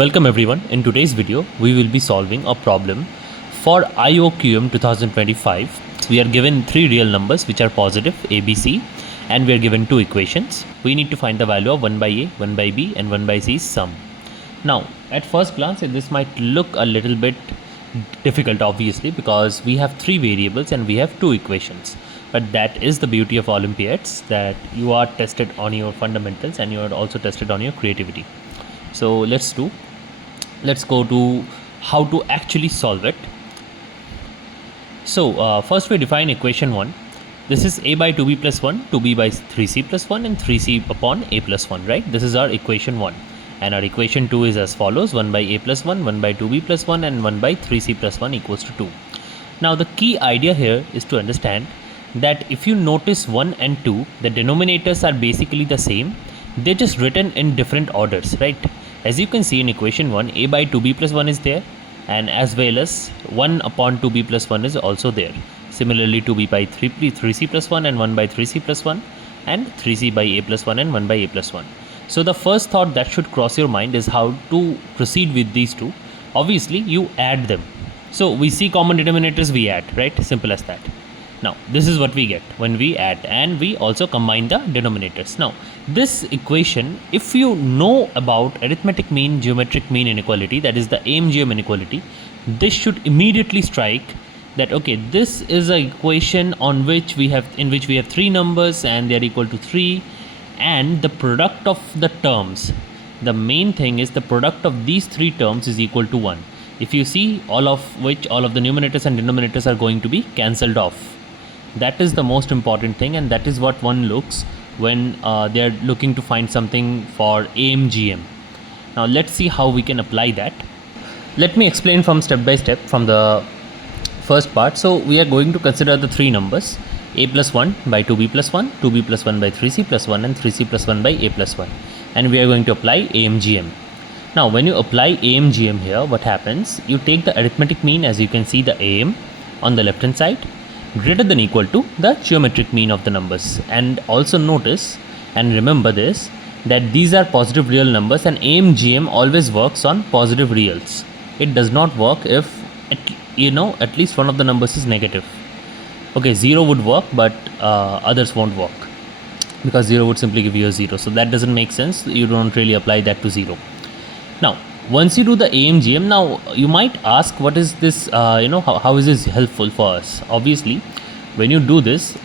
Welcome everyone. In today's video, we will be solving a problem for Ioqm 2025. We are given three real numbers which are positive A, B, C, and we are given two equations. We need to find the value of 1 by A, 1 by B, and 1 by C's sum. Now, at first glance, this might look a little bit difficult, obviously, because we have three variables and we have two equations. But that is the beauty of Olympiads, that you are tested on your fundamentals and you are also tested on your creativity. So let's go to how to actually solve it. So first we define equation 1. This is a by 2b plus 1, 2b by 3c plus 1, and 3c upon a plus 1, right? This is our equation 1. And our equation 2 is as follows: 1 by a plus 1, 1 by 2b plus 1, and 1 by 3c plus 1 equals to 2. Now the key idea here is to understand that if you notice 1 and 2, the denominators are basically the same. They're just written in different orders, right? As you can see in equation 1, a by 2b plus 1 is there, and as well as 1 upon 2b plus 1 is also there. Similarly, 2b by 3c plus 1 and 1 by 3c plus 1, and 3c by a plus 1 and 1 by a plus 1. So the first thought that should cross your mind is how to proceed with these two. Obviously, you add them. So we see common denominators, we add, right? Simple as that. Now, this is what we get when we add, and we also combine the denominators. Now, this equation, if you know about arithmetic mean, geometric mean inequality, that is the AIM-GM inequality, this should immediately strike that, okay, this is an equation in which we have three numbers and they are equal to 3, and the product of the terms, the main thing is the product of these three terms is equal to 1. If you see, all of the numerators and denominators are going to be cancelled off. That is the most important thing, and that is what one looks when they are looking to find something for AIM-GM. Now let's see how we can apply that. Let me explain from step by step from the first part. So we are going to consider the three numbers: a plus 1 by 2b plus 1, 2b plus 1 by 3c plus 1, and 3c plus 1 by a plus 1. And we are going to apply AIM-GM. Now when you apply AIM-GM here, what happens? You take the arithmetic mean, as you can see the AIM on the left hand side, greater than equal to the geometric mean of the numbers. And also notice and remember this, that these are positive real numbers, and AIM-GM always works on positive reals. It does not work if at least one of the numbers is negative. Okay, 0 would work, but others won't work, because 0 would simply give you a 0. So that doesn't make sense. You don't really apply that to 0. Now once you do the AIM-GM, now you might ask, what is this, how is this helpful for us? Obviously, when you do this,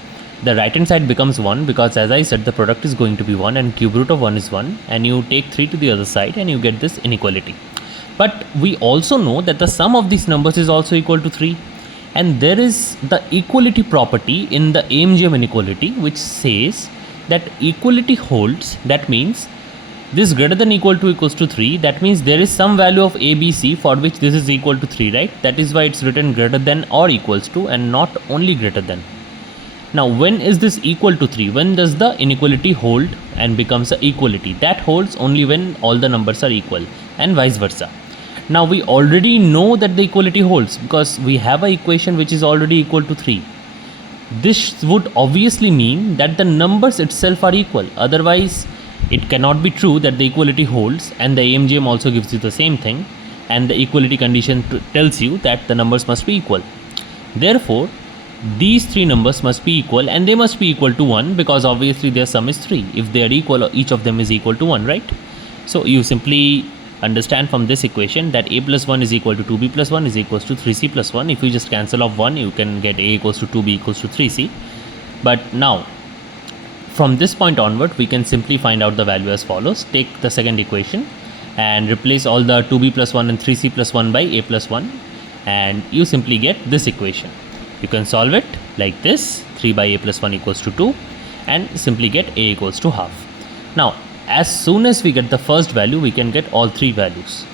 the right hand side becomes 1, because as I said, the product is going to be 1 and cube root of 1 is 1, and you take 3 to the other side and you get this inequality. But we also know that the sum of these numbers is also equal to 3, and there is the equality property in the AIM-GM inequality which says that equality holds. That means this greater than equal to equals to 3, that means there is some value of a, b, c for which this is equal to 3, right? That is why it's written greater than or equals to, and not only greater than. Now when is this equal to 3? When does the inequality hold and becomes an equality? That holds only when all the numbers are equal, and vice versa. Now we already know that the equality holds because we have an equation which is already equal to 3. This would obviously mean that the numbers itself are equal. Otherwise, it cannot be true that the equality holds, and the AIM-GM also gives you the same thing, and the equality condition tells you that the numbers must be equal. Therefore, these three numbers must be equal, and they must be equal to 1, because obviously their sum is 3. If they are equal, each of them is equal to 1, right? So you simply understand from this equation that a plus 1 is equal to 2b plus 1 is equals to 3c plus 1. If you just cancel off 1, you can get a equals to 2b equals to 3c. But now, from this point onward, we can simply find out the value as follows. Take the second equation and replace all the 2b plus 1 and 3c plus 1 by a plus 1, and you simply get this equation. You can solve it like this: 3 by a plus 1 equals to 2, and simply get a equals to half. Now as soon as we get the first value, we can get all three values.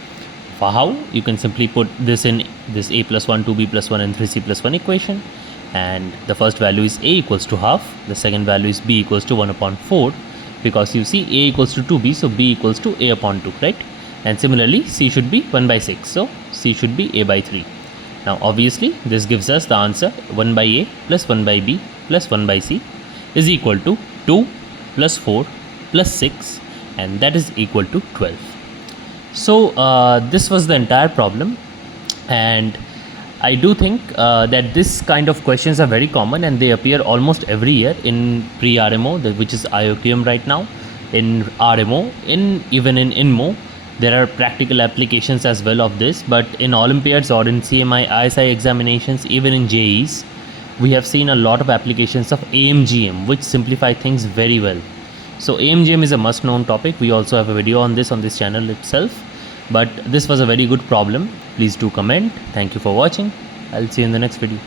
For how? You can simply put this in this a plus 1, 2b plus 1 and 3c plus 1 equation, and the first value is a equals to half, the second value is b equals to 1 upon 4, because you see a equals to 2b, so b equals to a upon 2, right? And similarly, c should be 1 by 6, so c should be a by 3. Now obviously this gives us the answer: 1 by a plus 1 by b plus 1 by c is equal to 2 plus 4 plus 6, and that is equal to 12. So this was the entire problem, and I do think that this kind of questions are very common and they appear almost every year in pre-RMO, which is Ioqm right now, in RMO, even in INMO. There are practical applications as well of this, but in Olympiads or in CMI, ISI examinations, even in JEEs, we have seen a lot of applications of AMGM, which simplify things very well. So AMGM is a must known topic. We also have a video on this channel itself, but this was a very good problem. Please do comment. Thank you for watching. I'll see you in the next video.